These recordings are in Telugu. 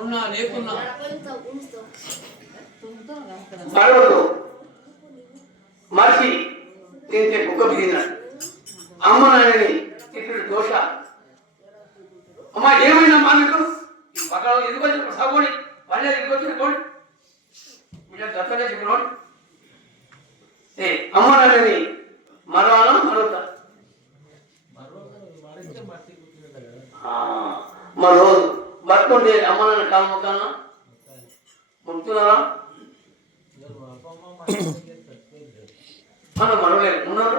ఉన్నా లేకున్నా మరొకడు మనిషి తింటే కుక్క తిన్నాడు. అమ్మ నాయనని తిట్టుడు దోష. అమ్మ ఏమైనా మాకు పక్కన ఎందుకు వచ్చి సగోడి పని ఎందుకు వచ్చిన కోడి మీరు దత్తనే చెప్పినోడు. అమ్మ నాయనని మరవాలా మరొక మరో బతుండే అమ్మ నాన్న కాలు మొక్కనా మొక్కుతున్నారా? మనలేదు ఉన్నాడు.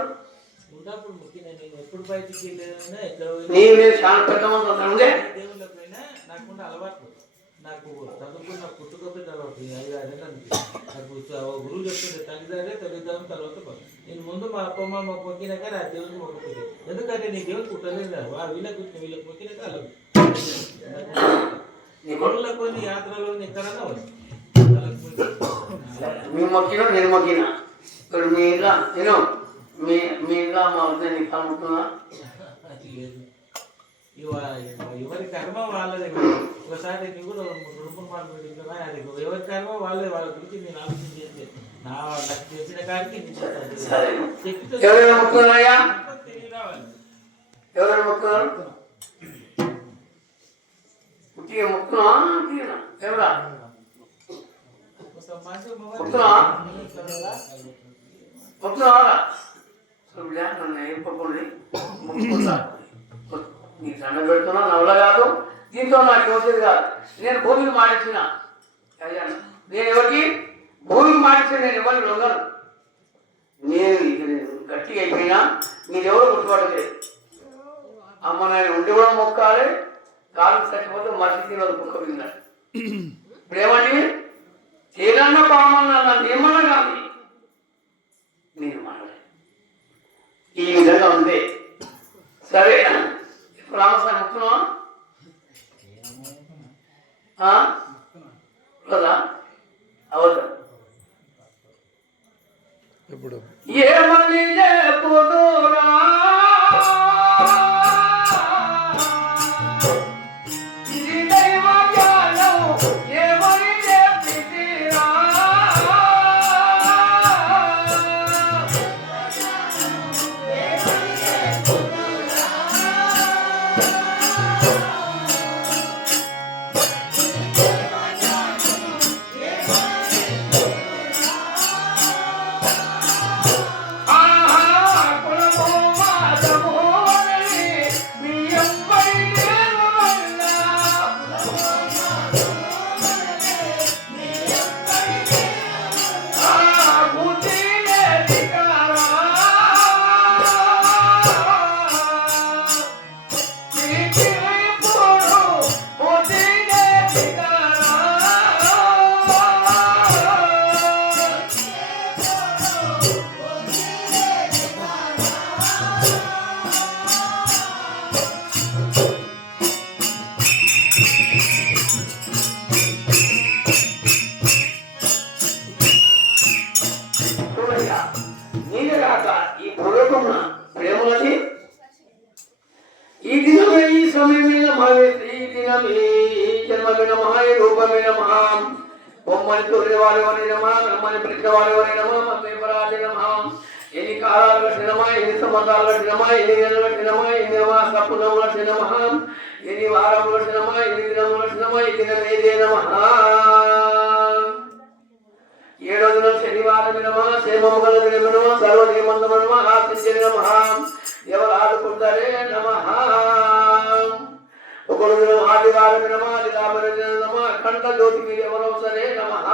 నేను చాలా పెద్దమంది ఉండే నాకుంటే అలవాటు. నాకు చదువుకున్న పుట్టుకొప్పి తర్వాత 5-6 నాకు గురువు చెప్తుండే తల్లిదాం తర్వాత నేను ముందు మా అప్ప అమ్మ మొక్కినాక నా దేవుడికి మొక్కుతుంది. ఎందుకంటే నీ దేవుడు పుట్టలేదు కదా వీళ్ళకి మొక్కినాక అలా గురువుల కొన్ని యాత్రలో ఎక్కడన్నా మీ మొక్కినా నేను మొక్కినా ఇప్పుడు మీ ఇంట్లో నేను మీ ఇంట్లో మా వద్ద నీకు కలుగుతున్నా ఎవరి కర్మ వాళ్ళదే. ఒకసారి నువ్వు కూడా 2-3 మాటలు అది ఎవరి కర్మ వాళ్ళే. వాళ్ళ గురించి నేను ఆలోచన చేస్తే నాకు తెలిసిన కాడికి ఎవరైనా మొక్కుతున్నారయ్యా? ఎవరైనా మొక్కున్నారు? పుట్టిగా మొక్కున్నా ఎవరా మొక్కున్నా మొక్కున్నారా? నన్ను ఏర్పడుకోండి మొక్కుకుంటా. నీకు దండ పెడుతున్నా నవల కాదు. దీంతో నాకు వచ్చేది కాదు. నేను భూమికి మాటిచ్చిన అయ్యా. నేను ఎవరికి భూమికి మాటిచ్చిన నేను ఎవరికి లొంగను. నేను గట్టిగా అయిపోయినా మీరెవరు గుర్తుపడలేదు. అమ్మ నాయన ఉండి కూడా మొక్కాలి. కాలు చచ్చిపోతే మనిషి తినదు కుక్క తిన్నాడు. ఇప్పుడు ఏమండి ఏదన్నా పామన్నా నన్ను ఏమన్నా కానీ నేను మాట్లాడే ఈ విధంగా ఉంది. సరే రామస్వామి ముక్కున్నావా కదా అవద్దు. ఇప్పుడు ఏమని చెప్పుదురా ఇది దైవ జ్ఞానం ఏమని చెప్పిరా. ఈ పూర్వకమున ప్రేమలది ఈ దినమే ఈ సమయమే ఈ దినమే ఈ జన్మమే నమః ఈ రూపమే నమః బొమ్మని తోలిన వారి నమః బ్రహ్మని పిలిచిన వారి నమః మమ్మేపరాది నమః. ఎన్ని కాలాలు కట్టినమా ఎన్ని సంవత్సరాలు కట్టినమా ఎన్ని నెలలు కట్టినమా ఎన్ని మాసపునములు కట్టినమా ఎన్ని వారములు కట్టినమా ఎన్ని దినములు కట్టినమా ఈ దినం ఏదే నమః. 7వ దినం శనివారం నమః సేమమంగళ దినం నమః సర్వదేమంతం నమః ఆశించే నమః ఎవరు ఆదుకుంటారే నమః. 1వ దినం ఆదివారం నమః ఆదివారం నమః అఖండ జ్యోతి మీరు ఎవరు సరే నమః.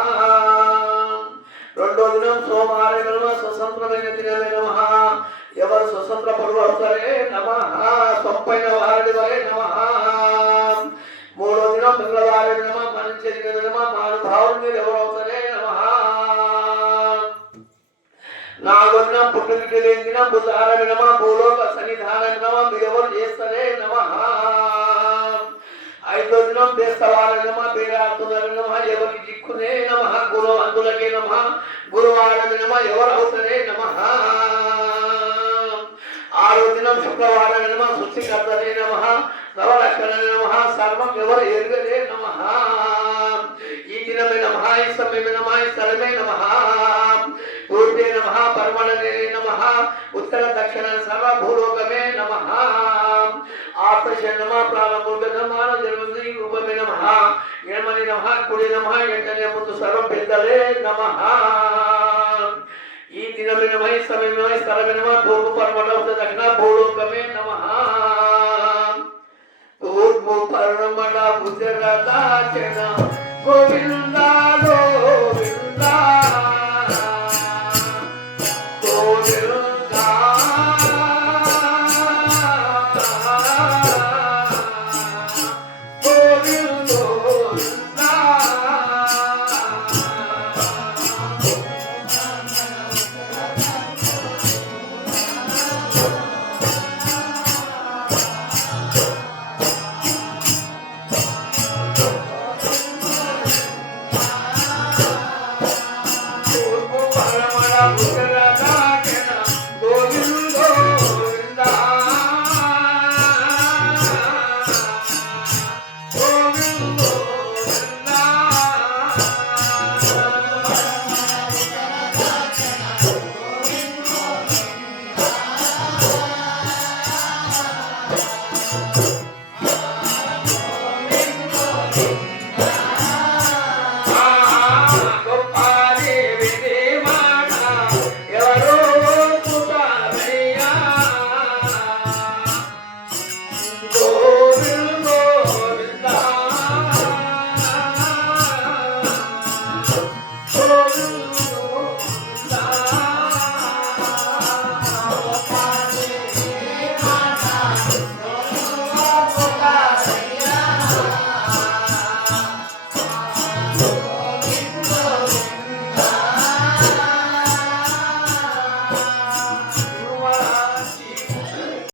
2వ దినం సోమవారం నమః స్వతంత్రమైన దినమే నమః ఎవరు స్వతంత్ర పరులు సరే నమః తప్పైన వారి వరే నమః. 3వ దినం మంగళవారం నమః మనిషి నమః మహానుభావులు మీరు ఎవరు సరే నమః. 4వ దినం పుట్టుకి లేని దినం బుధవారం నమః భూలోక సన్నిధానం నమః మీరు ఎవరు చేస్తారే నమః. 5వ దినం బేస్తవారం నమః బేరాతుల నమః ఎవరికి దిక్కునే నమః గురు అందులకే నమః గురువారం నమః ఎవరు అవుతారే నమః. 6వ దినం శుక్రవారం నమః సృష్టికర్తనే నమః నవలక్షణ నమః సర్వం ఎవరు ఎరుగలే నమః. ఉత్తర దక్షిణ సర్వభూలోకమే నమః ఆపశ నమః ప్రారంభ నమః జన్మది రూపమే నమః యమని నమః కుడి నమః ఎంటనే ముందు సర్వ పెద్దలే నమః ఈ దినమే నమః సమయమే నమః స్థలమే నమః పూర్వ పరమణ ఉత్తర దక్షిణ భూలోకమే నమః పూర్వ పరమణ ఉత్తర దక్షిణ గోవింద